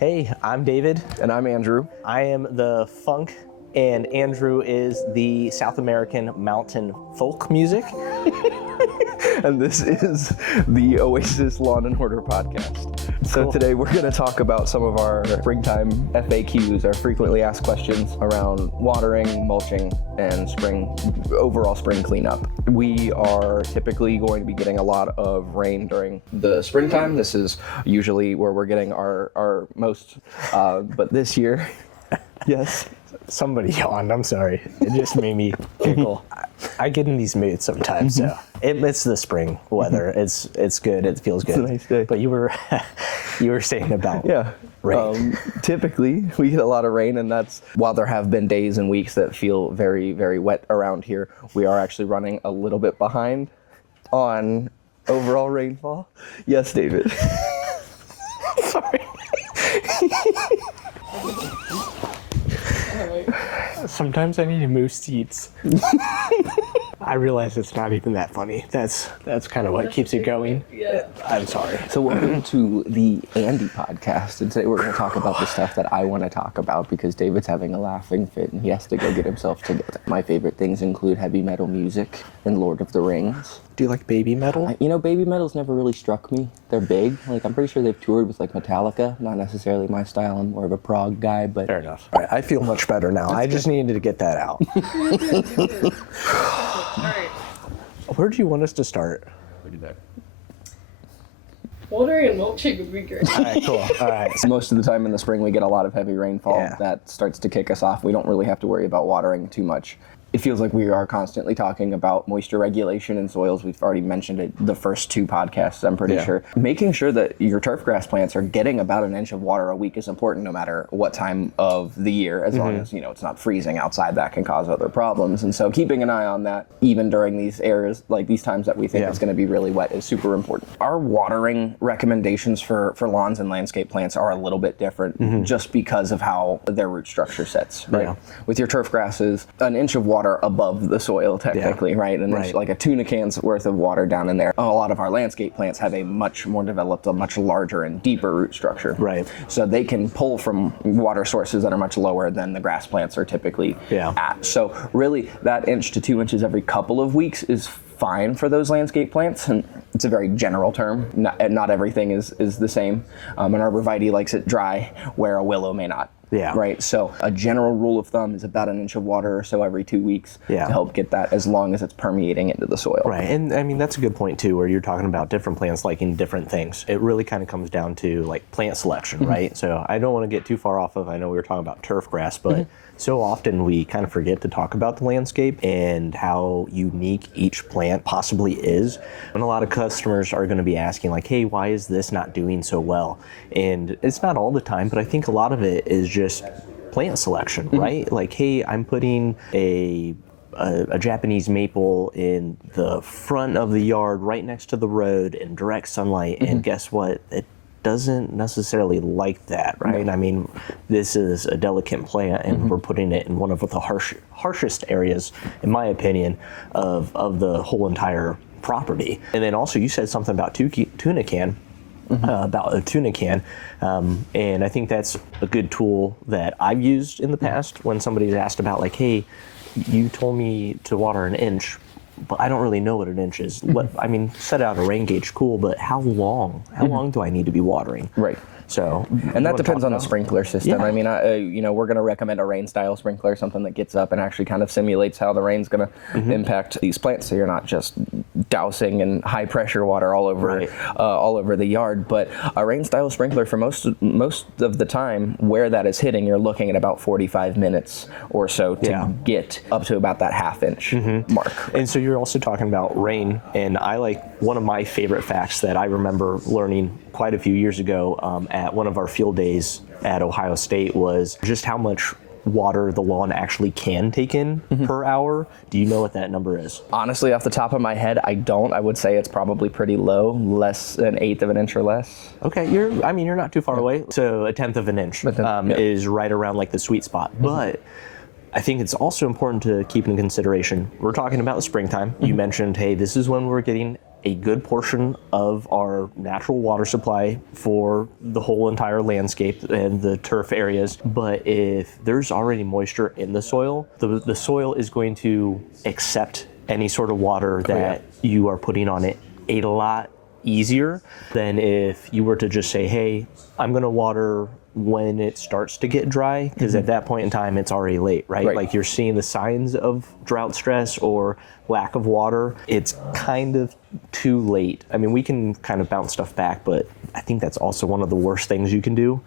Hey, I'm David. And I'm Andrew. I am the funk, and Andrew is the South American mountain folk music. And this is the Oasis Lawn and Order podcast. So today we're going to talk about some of our springtime FAQs, our frequently asked questions around watering, mulching, and overall spring cleanup. We are typically going to be getting a lot of rain during the springtime. This is usually where we're getting our most, but this year, yes. Somebody yawned, I'm sorry. It just made me giggle. I get in these moods sometimes, so it's the spring weather. It's good, it feels good. It's a nice day. But you were saying about rain. Typically, we get a lot of rain, and that's, while there have been days and weeks that feel very, very wet around here, we are actually running a little bit behind on overall rainfall. Yes, David. Sorry. Sometimes I need to move seats. I realize it's not even that funny. That's kind of what keeps it going. Yeah. I'm sorry. So welcome to the Andy podcast, and today we're going to talk about the stuff that I want to talk about because David's having a laughing fit and he has to go get himself together. My favorite things include heavy metal music and Lord of the Rings. Do you like baby metal? Baby metal's never really struck me. They're big. I'm pretty sure they've toured with Metallica. Not necessarily my style. I'm more of a prog guy, but Fair enough. All right, I feel much better now. I just needed to get that out. All right. Where do you want us to start? Watering and mulching would be great. All right, cool. All right. So most of the time in the spring we get a lot of heavy rainfall. Yeah. That starts to kick us off. We don't really have to worry about watering too much. It feels like we are constantly talking about moisture regulation in soils. We've already mentioned it the first two podcasts, I'm pretty sure. Making sure that your turf grass plants are getting about an inch of water a week is important no matter what time of the year, as long as, it's not freezing outside. That can cause other problems. And so keeping an eye on that, even during these areas, these times that we think it's going to be really wet, is super important. Our watering recommendations for lawns and landscape plants are a little bit different just because of how their root structure sits, right? Yeah. With your turf grasses, an inch of water above the soil technically, right? And it's like a tuna can's worth of water down in there. A lot of our landscape plants have a much more developed, a much larger and deeper root structure. Right. So they can pull from water sources that are much lower than the grass plants are typically at. So really that inch to 2 inches every couple of weeks is fine for those landscape plants, and it's a very general term. Not everything is the same. An arborvitae likes it dry, where a willow may not. Yeah. Right. So a general rule of thumb is about an inch of water or so every 2 weeks to help get that, as long as it's permeating into the soil. Right. And that's a good point too, where you're talking about different plants liking different things. It really kind of comes down to plant selection, right? So I don't want to get too far off of, I know we were talking about turf grass, but so often we kind of forget to talk about the landscape and how unique each plant possibly is. And a lot of customers are going to be asking hey, why is this not doing so well? And it's not all the time, but I think a lot of it is just plant selection, right? Hey, I'm putting a Japanese maple in the front of the yard right next to the road in direct sunlight, and guess what? It doesn't necessarily like that, right? No. This is a delicate plant, and we're putting it in one of the harshest areas, in my opinion, of the whole entire property. And then also you said something about tuna can. About a tuna can, and I think that's a good tool that I've used in the past when somebody's asked about hey, you told me to water an inch, but I don't really know what an inch is. Set out a rain gauge, cool, but how long do I need to be watering? Right. So, and that depends on the sprinkler system. Yeah. We're going to recommend a rain style sprinkler, something that gets up and actually kind of simulates how the rain's going to impact these plants, so you're not just dousing in high pressure water all over the yard. But a rain style sprinkler, for most of the time where that is hitting, you're looking at about 45 minutes or so to get up to about that half inch mark. And so you're also talking about rain, and one of my favorite facts that I remember learning quite a few years ago at one of our field days at Ohio State was just how much water the lawn actually can take in per hour. Do you know what that number is? Honestly, off the top of my head, I don't. I would say it's probably pretty low, less than 1/8 of an inch or less. Okay, you're not too far away. So 1/10 of an inch is right around the sweet spot. But I think it's also important to keep in consideration, we're talking about the springtime. You mentioned, hey, this is when we're getting a good portion of our natural water supply for the whole entire landscape and the turf areas. But if there's already moisture in the soil, the soil is going to accept any sort of water that you are putting on it a lot easier than if you were to just say, hey, I'm going to water when it starts to get dry, because at that point in time it's already late, right? Like you're seeing the signs of drought stress or lack of water. It's kind of too late. I mean, we can kind of bounce stuff back, but I think that's also one of the worst things you can do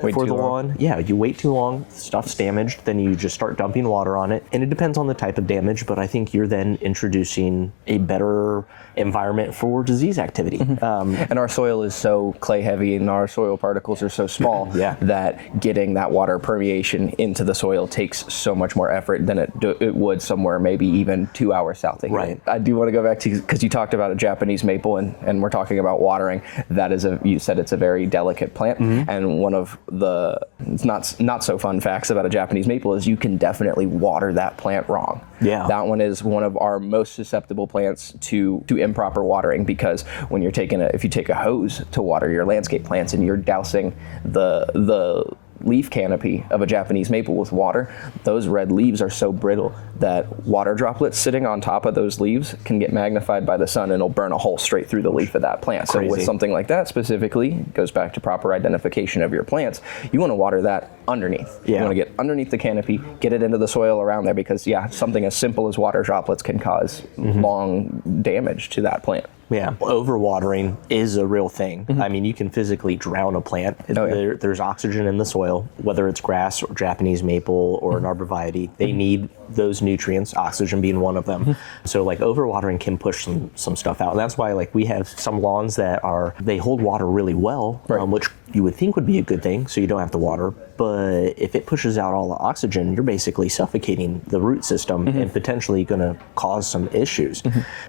for the lawn. Yeah, you wait too long, stuff's damaged, then you just start dumping water on it. And it depends on the type of damage, but I think you're then introducing a better environment for disease activity. And our soil is so clay heavy and our soil particles are so small that getting that water permeation into the soil takes so much more effort than it would somewhere maybe even 2 hours south of here. Right. I do want to go back to, because you talked about a Japanese maple and we're talking about watering. That is you said it's a very delicate plant. And one of the not so fun facts about a Japanese maple is you can definitely water that plant wrong. Yeah. That one is one of our most susceptible plants to improper watering, because when you're if you take a hose to water your landscape plants and you're dousing the leaf canopy of a Japanese maple with water, those red leaves are so brittle that water droplets sitting on top of those leaves can get magnified by the sun and it'll burn a hole straight through the leaf of that plant. Crazy. So with something like that specifically, goes back to proper identification of your plants, you want to water that underneath. You want to get underneath the canopy, get it into the soil around there, because something as simple as water droplets can cause long damage to that plant. Yeah, overwatering is a real thing. I mean, you can physically drown a plant. There's oxygen in the soil, whether it's grass or Japanese maple or an arborvitae. They need those nutrients, oxygen being one of them. So like overwatering can push some stuff out. And that's why like we have some lawns that they hold water really well, which you would think would be a good thing, so you don't have to water. But if it pushes out all the oxygen, you're basically suffocating the root system and potentially going to cause some issues,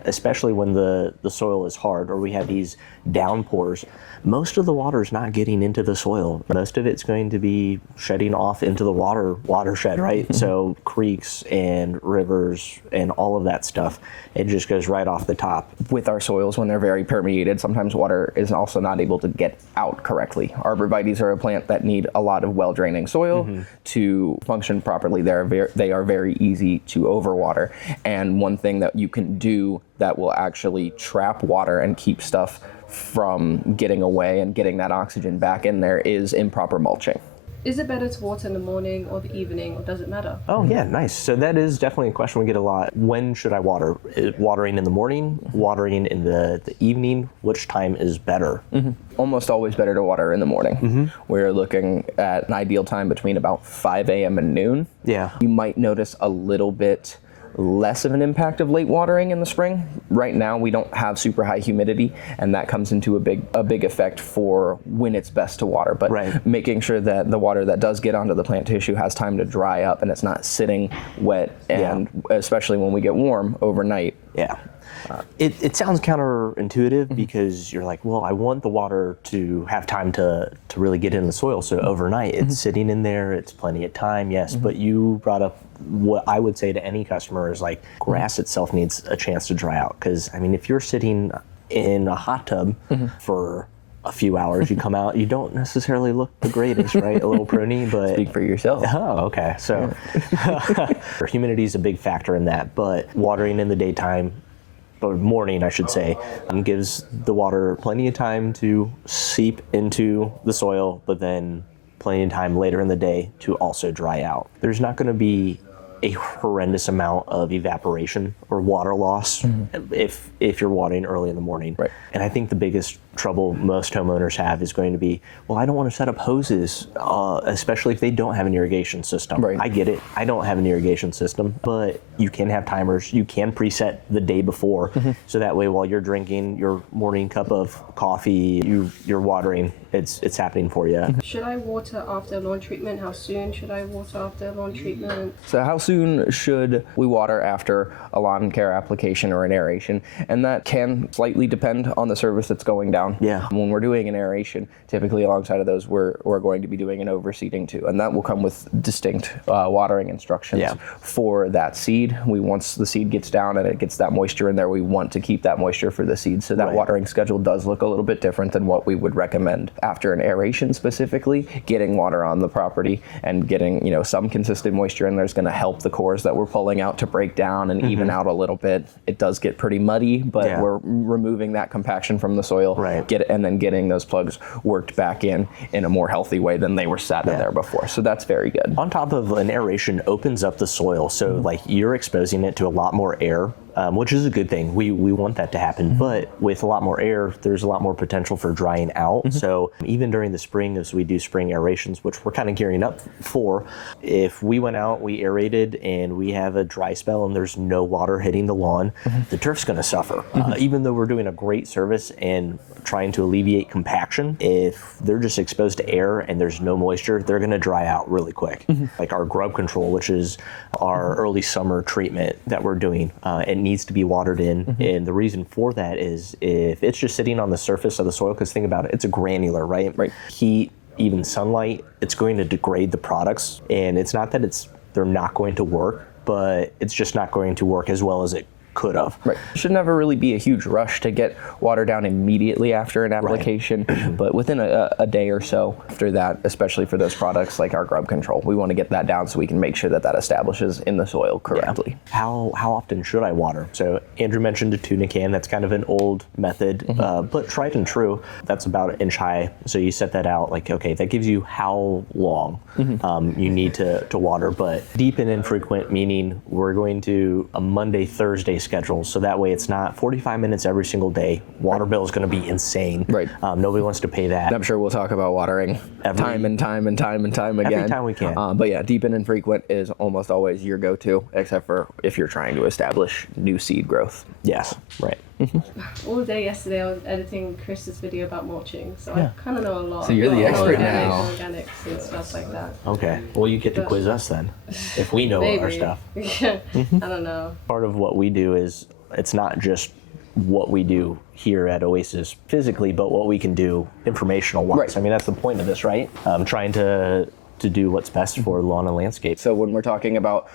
especially when the soil is hard or we have these downpours. Most of the water is not getting into the soil. Most of it's going to be shedding off into the watershed, right? So creeks and rivers and all of that stuff, it just goes right off the top. With our soils, when they're very permeated, sometimes water is also not able to get out correctly. Arborvitaes are a plant that need a lot of well-draining soil to function properly. They are very easy to overwater. And one thing that you can do that will actually trap water and keep stuff from getting away and getting that oxygen back in there is improper mulching. Is it better to water in the morning or the evening, or does it matter? Oh yeah, nice. So that is definitely a question we get a lot. When should I water? Watering in the morning, watering in the evening? Which time is better? Almost always better to water in the morning. We're looking at an ideal time between about 5 a.m. and noon. Yeah. You might notice a little bit less of an impact of late watering in the spring. Right now we don't have super high humidity, and that comes into a big effect for when it's best to water. But making sure that the water that does get onto the plant tissue has time to dry up and it's not sitting wet, and especially when we get warm overnight. Yeah. It sounds counterintuitive because you're like, well, I want the water to have time to really get in the soil. So overnight, it's sitting in there, it's plenty of time, yes. But you brought up what I would say to any customer is like, grass itself needs a chance to dry out. Because, I mean, if you're sitting in a hot tub for a few hours, you come out, you don't necessarily look the greatest, right? A little pruny, but... Speak for yourself. Oh, okay. So humidity is a big factor in that, but watering in the daytime, or morning, I should say, gives the water plenty of time to seep into the soil, but then plenty of time later in the day to also dry out. There's not going to be a horrendous amount of evaporation or water loss if you're watering early in the morning. And I think the biggest trouble most homeowners have is going to be, well, I don't want to set up hoses, especially if they don't have an irrigation system. I get it. I don't have an irrigation system, but you can have timers. You can preset the day before, so that way while you're drinking your morning cup of coffee, you're watering. It's happening for you. Should I water after lawn treatment? How soon should I water after lawn treatment? So how soon should we water after a lawn care application or an aeration? And that can slightly depend on the service that's going down. Yeah. When we're doing an aeration, typically alongside of those, we're going to be doing an overseeding too, and that will come with distinct watering instructions for that seed. Once the seed gets down and it gets that moisture in there, we want to keep that moisture for the seed. So that watering schedule does look a little bit different than what we would recommend after an aeration specifically. Getting water on the property and getting some consistent moisture in there is going to help the cores that we're pulling out to break down and even out a little bit. It does get pretty muddy, but we're removing that compaction from the soil, and then getting those plugs worked back in a more healthy way than they were sat in there before. So that's very good. On top of an aeration opens up the soil, so like you're exposing it to a lot more air, which is a good thing. We want that to happen, but with a lot more air, there's a lot more potential for drying out. So even during the spring, as we do spring aerations, which we're kind of gearing up for, if we went out, we aerated, and we have a dry spell and there's no water hitting the lawn, the turf's going to suffer. Even though we're doing a great service and trying to alleviate compaction, if they're just exposed to air and there's no moisture, they're going to dry out really quick. Like our grub control, which is our early summer treatment that we're doing, it needs to be watered in. And the reason for that is if it's just sitting on the surface of the soil, because think about it, it's a granular, right? Heat, even sunlight, it's going to degrade the products. And it's not that they're not going to work, but it's just not going to work as well as it could have. Right. It should never really be a huge rush to get water down immediately after an application, but within a day or so after that, especially for those products like our grub control, we want to get that down so we can make sure that establishes in the soil correctly. How often should I water? So Andrew mentioned a tuna can. That's kind of an old method, but tried and true. That's about an inch high. So you set that out like, okay, that gives you how long you need to water, but deep and infrequent, meaning we're going to a Monday, Thursday schedule, so that way it's not 45 minutes every single day. Water bill is going to be insane. Nobody wants to pay that. I'm sure we'll talk about watering time and time again. Every time we can. But yeah, deep and infrequent is almost always your go-to, except for if you're trying to establish new seed growth. Yes, right. All day yesterday I was editing Chris's video about mulching, so I kind of know a lot. So you're the expert now. Organics and stuff like that. Okay, well you get to quiz us then, if we know our stuff. I don't know. Part of what we do is, it's not just what we do here at Oasis physically, but what we can do informational wise. I mean, that's the point of this, right? Trying to do what's best for lawn and landscape. So when we're talking about,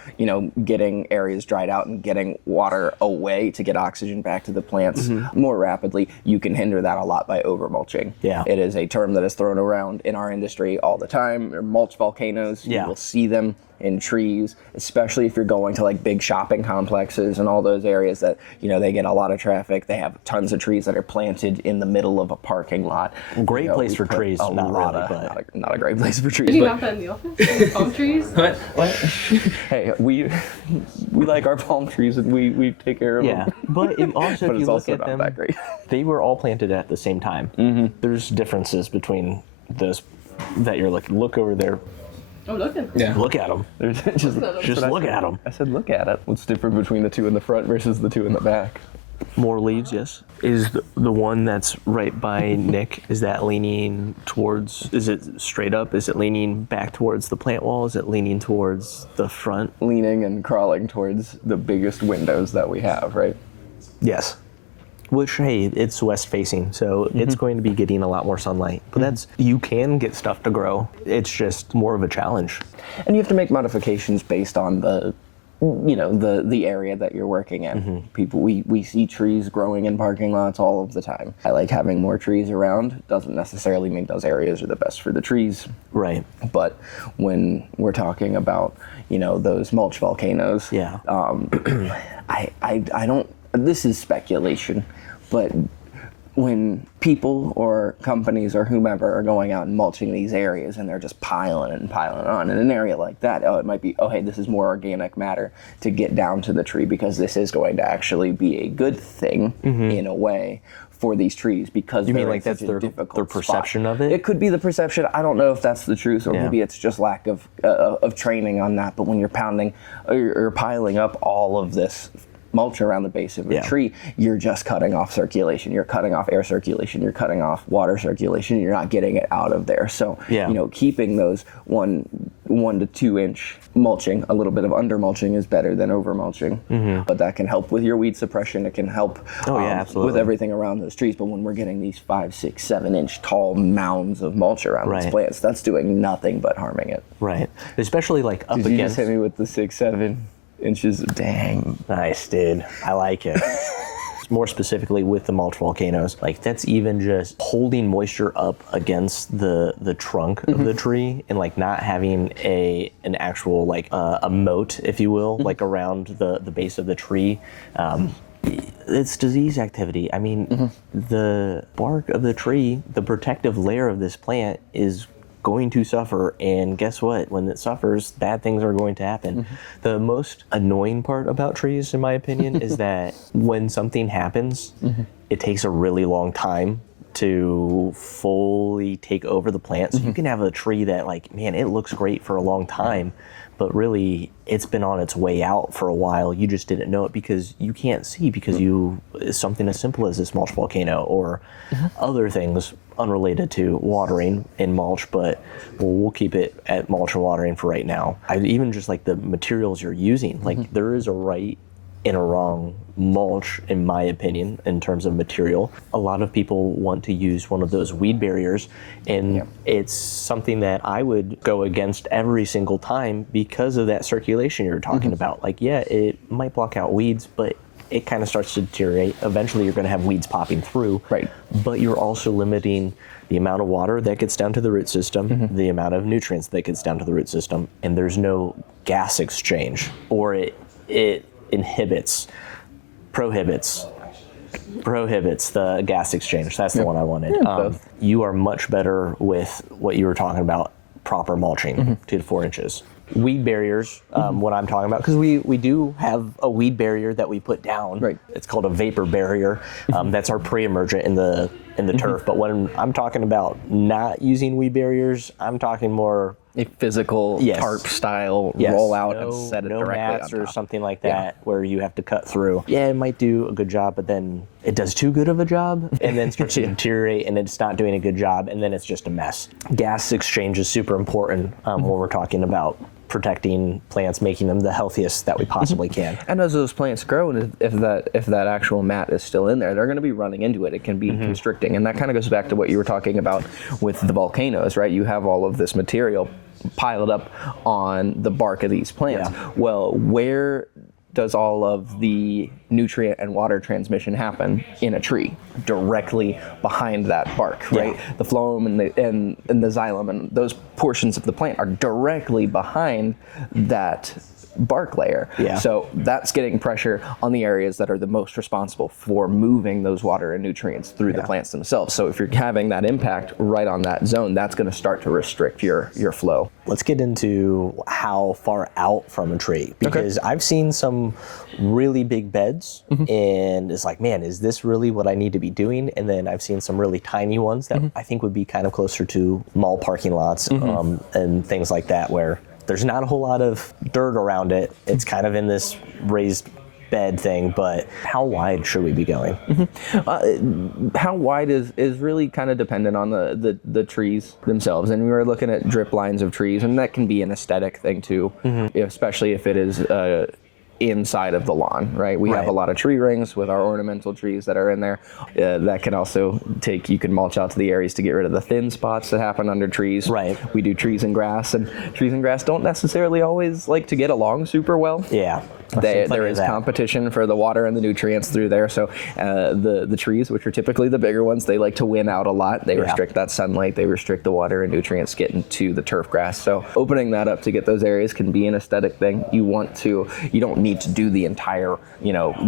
getting areas dried out and getting water away to get oxygen back to the plants more rapidly, you can hinder that a lot by overmulching. It is a term that is thrown around in our industry all the time. Mulch volcanoes, you will see them in trees, especially if you're going to like big shopping complexes and all those areas that, they get a lot of traffic. They have tons of trees that are planted in the middle of a parking lot. Great place for trees, not really, but not a great place for trees. Did you have that in the office? Palm trees? What? Hey, we like our palm trees and we take care of them. But also but if you look at them, that great. They were all planted at the same time. There's differences between those that you're looking. Look over there. I'm looking. Yeah. Look at them. Just look at them. I said look at it. What's different between the two in the front versus the two in the back? More leaves, yes. Is the one that's right by Nick, is that leaning towards, is it straight up? Is it leaning back towards the plant wall? Is it leaning towards the front? Leaning and crawling towards the biggest windows that we have, right? Yes. Which, hey, it's west facing, so it's going to be getting a lot more sunlight. But you can get stuff to grow. It's just more of a challenge. And you have to make modifications based on the area that you're working in. We see trees growing in parking lots all of the time. I like having more trees around. Doesn't necessarily mean those areas are the best for the trees. Right. But when we're talking about, those mulch volcanoes, I don't, this is speculation, but when people or companies or whomever are going out and mulching these areas and they're just piling on in an area like that, it might be, hey, this is more organic matter to get down to the tree because this is going to actually be a good thing in a way for these trees because you mean like that's their perception of it? It could be the perception. I don't know if that's the truth or maybe it's just lack of training on that. But when you're pounding or you're piling up all of this mulch around the base of a tree, you're just cutting off circulation. You're cutting off air circulation. You're cutting off water circulation. You're not getting it out of there. So, keeping those 1 to 2 inch mulching. A little bit of under mulching is better than over mulching, but that can help with your weed suppression. It can help with everything around those trees. But when we're getting these 5, 6, 7 inch tall mounds of mulch around these plants, that's doing nothing but harming it. Right. Especially like up Did against. you just hit me with the 6, 7 inches? Dang. Nice, dude. I like it. More specifically with the mulch volcanoes, like that's even just holding moisture up against the trunk of the tree and like not having an actual like a moat, if you will, like around the base of the tree. It's disease activity. I mean, the bark of the tree, the protective layer of this plant is going to suffer, and guess what? When it suffers, bad things are going to happen. The most annoying part about trees, in my opinion, is that when something happens, it takes a really long time to fully take over the plant. So you can have a tree that, like, man, it looks great for a long time, but really it's been on its way out for a while. You just didn't know it because you can't see, because something as simple as this mulch volcano or other things unrelated to watering and mulch, but we'll keep it at mulch and watering for right now. Even just like the materials you're using, like there is a right and a wrong mulch, in my opinion, in terms of material. A lot of people want to use one of those weed barriers, and it's something that I would go against every single time because of that circulation you're talking about. Like, yeah, it might block out weeds, but it kind of starts to deteriorate. Eventually you're going to have weeds popping through, but you're also limiting the amount of water that gets down to the root system, the amount of nutrients that gets down to the root system, and there's no gas exchange, or it prohibits the gas exchange. That's the one I wanted. You are much better with what you were talking about, proper mulching, 2 to 4 inches. Weed barriers, what I'm talking about, because we do have a weed barrier that we put down. It's called a vapor barrier. That's our pre-emergent in the turf. But when I'm talking about not using weed barriers, I'm talking more a physical tarp style roll out and set it directly mats on or top. Something like that, where you have to cut through. Yeah, it might do a good job, but then it does too good of a job and then starts to deteriorate, and it's not doing a good job, and then it's just a mess. Gas exchange is super important when we're talking about protecting plants, making them the healthiest that we possibly can. And as those plants grow, and if that actual mat is still in there, they're going to be running into it. It can be constricting, and that kind of goes back to what you were talking about with the volcanoes, right? You have all of this material piled up on the bark of these plants. Well, where does all of the nutrient and water transmission happen? In a tree, directly behind that bark, right? The phloem and the xylem and those portions of the plant are directly behind that bark layer. So that's getting pressure on the areas that are the most responsible for moving those water and nutrients through the plants themselves. So if you're having that impact right on that zone, that's going to start to restrict your flow. Let's get into how far out from a tree, because I've seen some really big beds and it's like, man, is this really what I need to be doing? And then I've seen some really tiny ones that I think would be kind of closer to mall parking lots and things like that, where there's not a whole lot of dirt around it. It's kind of in this raised bed thing, but how wide should we be going? How wide is really kind of dependent on the trees themselves. And we were looking at drip lines of trees, and that can be an aesthetic thing too, especially if it is inside of the lawn, right? We have a lot of tree rings with our ornamental trees that are in there. That can also you can mulch out to the areas to get rid of the thin spots that happen under trees. We do trees and grass, and trees and grass don't necessarily always like to get along super well. There is competition for the water and the nutrients through there. So the trees, which are typically the bigger ones, they like to win out a lot. They restrict that sunlight. They restrict the water and nutrients getting to the turf grass. So opening that up to get those areas can be an aesthetic thing. You don't need to do the entire,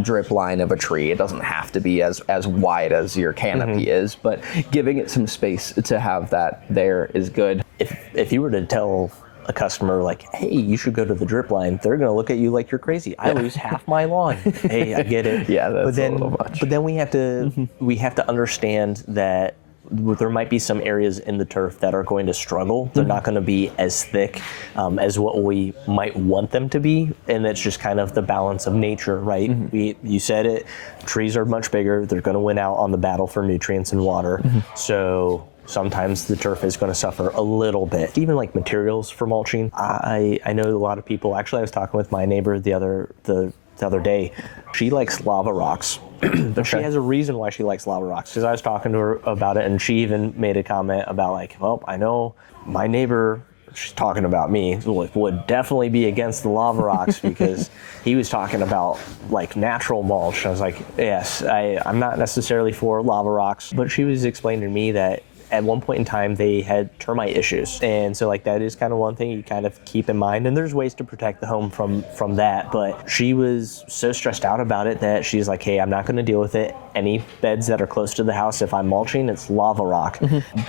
drip line of a tree. It doesn't have to be as wide as your canopy is, but giving it some space to have that there is good. If you were to tell a customer, like, hey, you should go to the drip line, they're going to look at you like you're crazy. I lose half my lawn. Hey, I get it. That's a little much. But then we have to understand that there might be some areas in the turf that are going to struggle. They're not going to be as thick as what we might want them to be, and it's just kind of the balance of nature, right? You said it, trees are much bigger. They're going to win out on the battle for nutrients and water. So sometimes the turf is going to suffer a little bit. Even like materials for mulching, I know a lot of people. Actually, I was talking with my neighbor the other day. She likes lava rocks. But she has a reason why she likes lava rocks, because I was talking to her about it, and she even made a comment about like, well, I know my neighbor, she's talking about me, would definitely be against the lava rocks because he was talking about like natural mulch. I was like, yes, I'm not necessarily for lava rocks, but she was explaining to me that at one point in time they had termite issues, and so like that is kind of one thing you kind of keep in mind, and there's ways to protect the home from that. But she was so stressed out about it that she's like, hey, I'm not going to deal with it. Any beds that are close to the house, if I'm mulching, it's lava rock.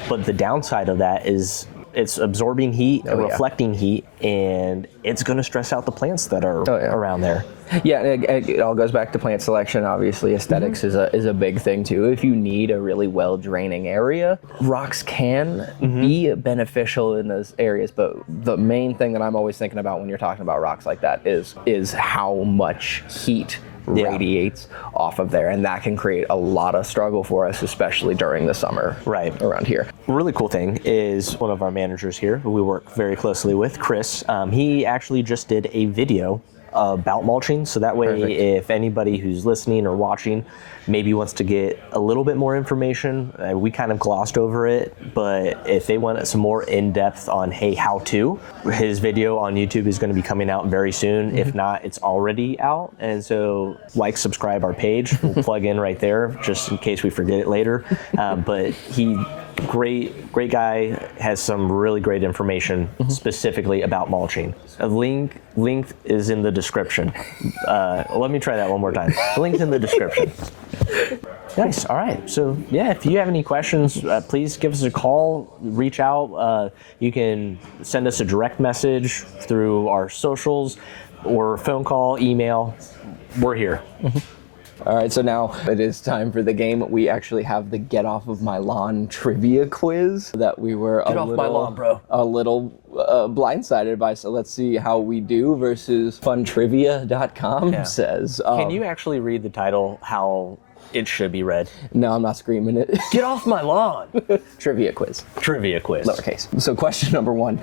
But the downside of that is it's absorbing heat, reflecting heat, and it's going to stress out the plants that are around there. Yeah, it all goes back to plant selection. Obviously, aesthetics is a big thing too. If you need a really well draining area, rocks can be beneficial in those areas. But the main thing that I'm always thinking about when you're talking about rocks like that is how much heat radiates off of there, and that can create a lot of struggle for us, especially during the summer around here. Really cool thing is one of our managers here who we work very closely with, Chris, he actually just did a video about mulching, so that way if anybody who's listening or watching maybe wants to get a little bit more information, we kind of glossed over it, but if they want some more in-depth on, hey, how to, his video on YouTube is going to be coming out very soon. If not, it's already out, and so like, subscribe our page. We'll plug in right there just in case we forget it later. But he great guy, has some really great information specifically about mulching. A link is in the description. Let me try that one more time. The link's in the description. Nice. All right. So yeah, if you have any questions, please give us a call, reach out. You can send us a direct message through our socials or phone call, email. We're here. All right, so now it is time for the game. We actually have the Get Off of My Lawn trivia quiz that we were a little blindsided by. So let's see how we do versus funtrivia.com says. Can you actually read the title how it should be read? No, I'm not screaming it. Get off my lawn. Trivia quiz. Trivia quiz. Lowercase. So question number 1,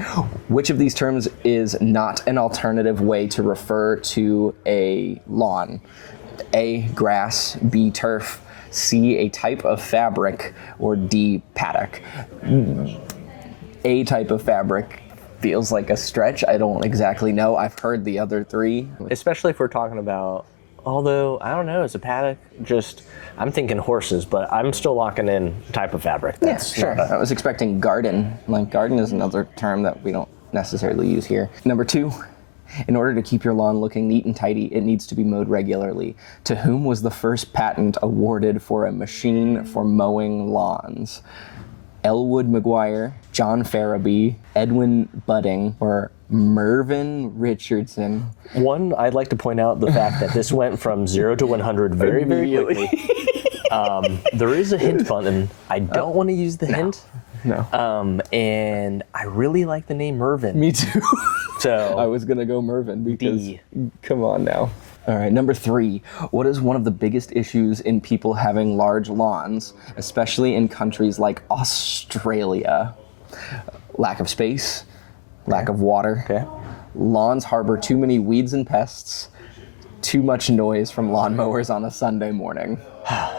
which of these terms is not an alternative way to refer to a lawn? A, grass, B, turf, C, a type of fabric, or D, paddock? A type of fabric feels like a stretch. I don't exactly know. I've heard the other 3. Especially if we're talking about, although, I don't know, it's a paddock, I'm thinking horses, but I'm still locking in type of fabric. That's sure. I was expecting garden. Like, garden is another term that we don't necessarily use here. Number 2. In order to keep your lawn looking neat and tidy, it needs to be mowed regularly. To whom was the first patent awarded for a machine for mowing lawns? Elwood McGuire, John Farabee, Edwin Budding, or Mervyn Richardson? One, I'd like to point out the fact that this went from 0 to 100 very, very quickly. There is a hint button. I don't want to use the hint. No. And I really like the name Mervyn. Me too. So I was gonna go Mervyn because D. Come on now. All right, number 3. What is one of the biggest issues in people having large lawns, especially in countries like Australia? Lack of space, lack of water. Lawns harbor too many weeds and pests, too much noise from lawnmowers on a Sunday morning.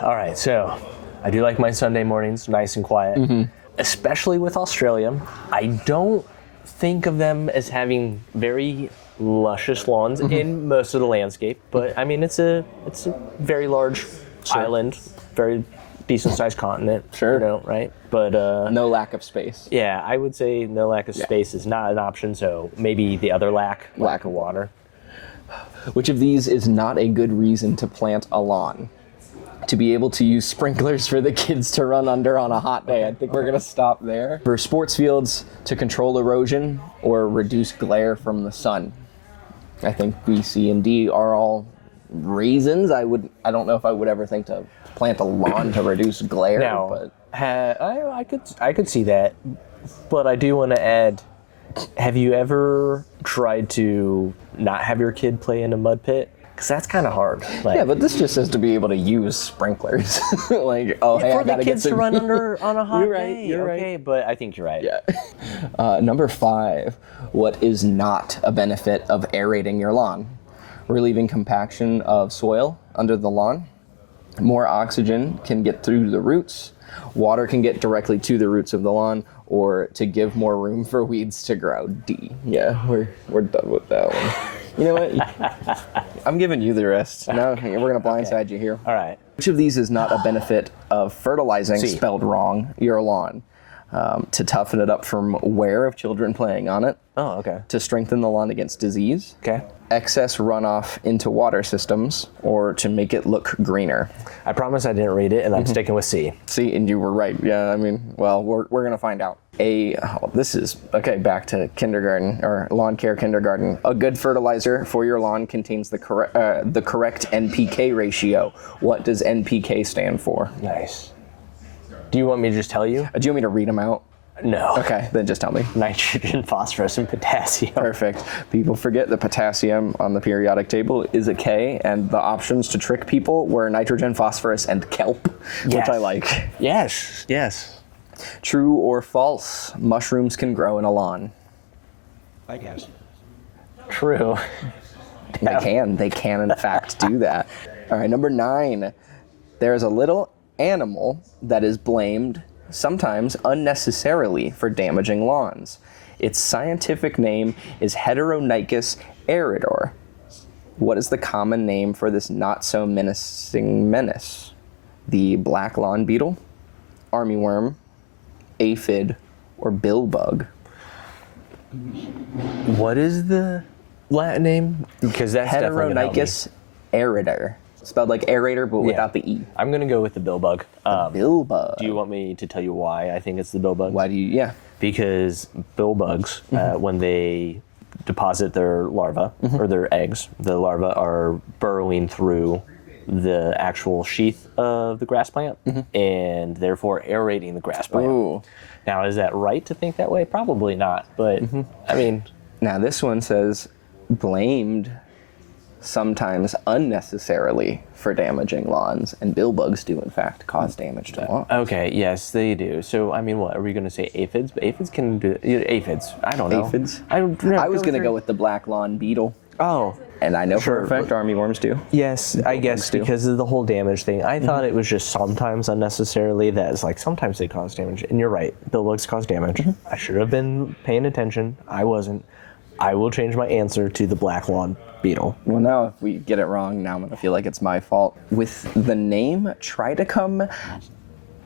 All right, so I do like my Sunday mornings, nice and quiet. Especially with Australia. I don't think of them as having very luscious lawns in most of the landscape, but I mean, it's a very large island, very decent sized continent. Sure. You know, right? But No lack of space. yeah, I would say no lack of space is not an option, so maybe the other lack of water. Which of these is not a good reason to plant a lawn? To be able to use sprinklers for the kids to run under on a hot day. I think we're gonna stop there. For sports fields, to control erosion or reduce glare from the sun. I think B, C, and D are all reasons. I don't know if I would ever think to plant a lawn to reduce glare. Now, but I could see that, but I do want to add, have you ever tried to not have your kid play in a mud pit? Because that's kind of hard. Like, Yeah, but this just says to be able to use sprinklers. Like, oh, hey, for I the gotta kids get to some. run under on a hot You're right, day. you're right. Okay, but I think you're right. Yeah. Number 5, what is not a benefit of aerating your lawn? Relieving compaction of soil under the lawn. More oxygen can get through the roots. Water can get directly to the roots of the lawn, or to give more room for weeds to grow. D. Yeah, we're done with that one. You know what? I'm giving you the rest. No, we're gonna blindside you here. All right. Which of these is not a benefit of fertilizing, C. spelled wrong, your lawn? To toughen it up from wear of children playing on it. Oh, okay. To strengthen the lawn against disease. Okay. Excess runoff into water systems, or to make it look greener. I promise I didn't read it, and I'm sticking with C. See, and you were right. Yeah, I mean, well, we're gonna find out. This is, okay, back to kindergarten, or lawn care kindergarten. A good fertilizer for your lawn contains the correct NPK ratio. What does NPK stand for? Nice. Do you want me to just tell you? Do you want me to read them out? No. Okay, then just tell me. Nitrogen, phosphorus, and potassium. Perfect. People forget the potassium on the periodic table is a K, and the options to trick people were nitrogen, phosphorus, and kelp, which I like. Yes. Yes. True or false? Mushrooms can grow in a lawn. I guess. True. They can in fact do that. All right, number 9. There is a little animal that is blamed, sometimes unnecessarily, for damaging lawns. Its scientific name is Heteronychus eridor. What is the common name for this not-so-menacing menace? The black lawn beetle, armyworm, aphid, or billbug? What is the Latin name? Because that's definitely gonna help me. Heteronychus eridor. Spelled like aerator, but without the E. I'm gonna go with the billbug. Billbug. Do you want me to tell you why I think it's the billbug? Why do you, yeah. Because billbugs, when they deposit their larvae or their eggs, the larvae are burrowing through the actual sheath of the grass plant and therefore aerating the grass plant. Ooh. Now, is that right to think that way? Probably not, but I mean... Now this one says blamed sometimes unnecessarily for damaging lawns, and billbugs do in fact cause damage to lawns. Okay, yes, they do. So, I mean, what, are we going to say aphids? But aphids can do... Aphids, I don't know. Aphids? I was going to go with the black lawn beetle. Oh. And I know Sure, for a fact armyworms do. Yes, I guess do. because of the whole damage thing. I thought it was just sometimes unnecessarily. That is like sometimes they cause damage. And you're right, billbugs cause damage. I should have been paying attention. I wasn't. I will change my answer to the black lawn beetle. Well, now if we get it wrong, now I'm going to feel like it's my fault. With the name Triticum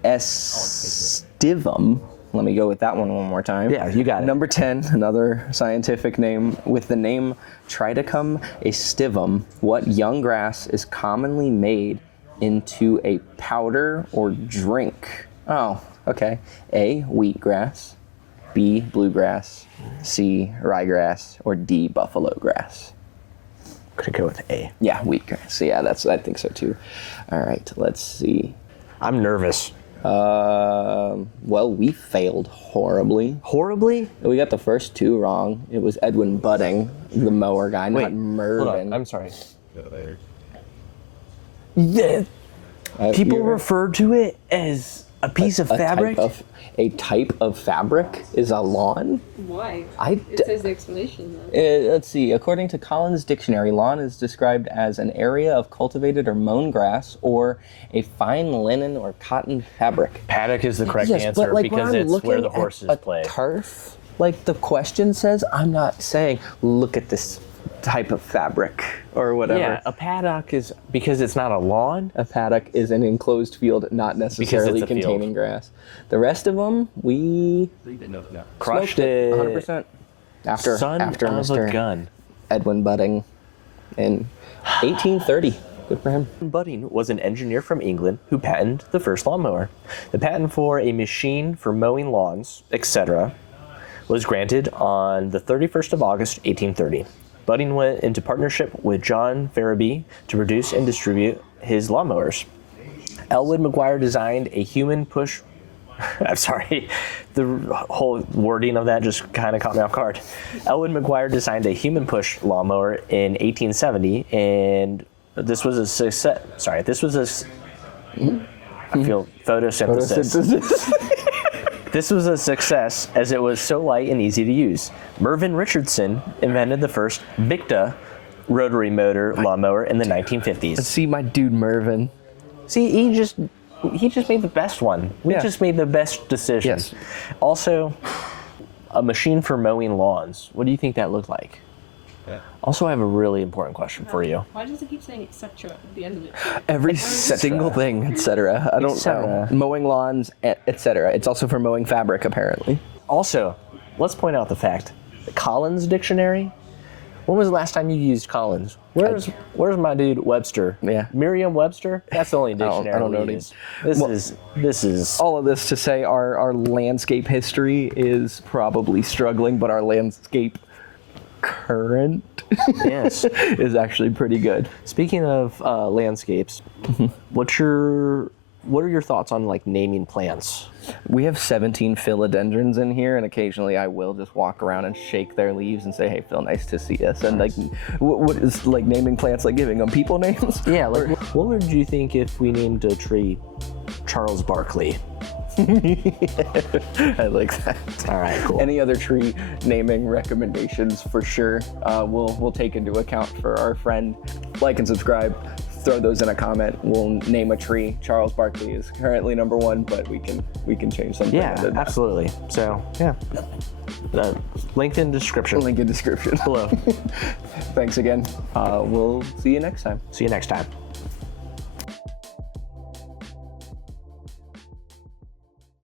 aestivum, let me go with that one more time. Yeah, you got it. Number 10, another scientific name. With the name Triticum aestivum, what young grass is commonly made into a powder or drink? Oh, okay. A, wheatgrass. B, bluegrass. C, ryegrass. Or D, buffalo grass. Could go with A. Yeah, wheatgrass. Yeah, I think so too. All right, let's see. I'm nervous. Well, we failed horribly. Horribly? We got the first 2 wrong. It was Edwin Budding, the mower guy, not Hold Mervin. on, I'm sorry. Yeah. People refer to it as a piece of fabric? A type of fabric is a lawn? Why? It says the explanation though. Let's see. According to Collins Dictionary, lawn is described as an area of cultivated or mown grass or a fine linen or cotton fabric. Paddock is the correct Yes, answer but like because when I'm it's where the looking horses at a play. turf, like the question says, I'm not saying, look at this type of fabric or whatever. Yeah, a paddock is because it's not a lawn. A paddock is an enclosed field, not necessarily a field. containing grass. The rest of them, we Crushed smoked it it. 100%. After Son after of Mr. a gun. Edwin Budding in 1830. Good for him. Budding was an engineer from England who patented the first lawnmower. The patent for a machine for mowing lawns, etc., was granted on the 31st of August, 1830. Budding went into partnership with John Farabee to produce and distribute his lawnmowers. Elwood McGuire designed a human push I'm sorry, the whole wording of that just kind of caught me off guard. Elwood McGuire designed a human push lawnmower in 1870, and this was a success. Sorry, this was I feel photosynthesis. This was a success as it was so light and easy to use. Mervyn Richardson invented the first Victa rotary motor lawnmower in the 1950s. See my dude Mervyn. See, he just made the best one. We just made the best decision. Yes. Also, a machine for mowing lawns. What do you think that looked like? Yeah. Also, I have a really important question for you. Why does it keep saying etc. at the end of it? Every single thing, etc. I don't know. Mowing lawns, etc. It's also for mowing fabric, apparently. Also, let's point out the fact, the Collins Dictionary. When was the last time you used Collins? Where's my dude Webster? Yeah. Merriam-Webster? That's the only dictionary I don't know we use. This is all of this to say our landscape history is probably struggling, but our landscape current is actually pretty good. Speaking of landscapes, what are your thoughts on like naming plants? We have 17 philodendrons in here, and occasionally I will just walk around and shake their leaves and say, "Hey, Phil, nice to see us." And like, what is like naming plants like giving them people names? Yeah. Like, what would you think if we named a tree Charles Barkley? I like that. All right, cool. Any other tree naming recommendations for sure, we'll take into account for our friend. Like and subscribe. Throw those in a comment. We'll name a tree. Charles Barkley is currently -- 1, but we can change something. Yeah, absolutely. So yeah, link in description. Link in description below. Thanks again. We'll see you next time. See you next time.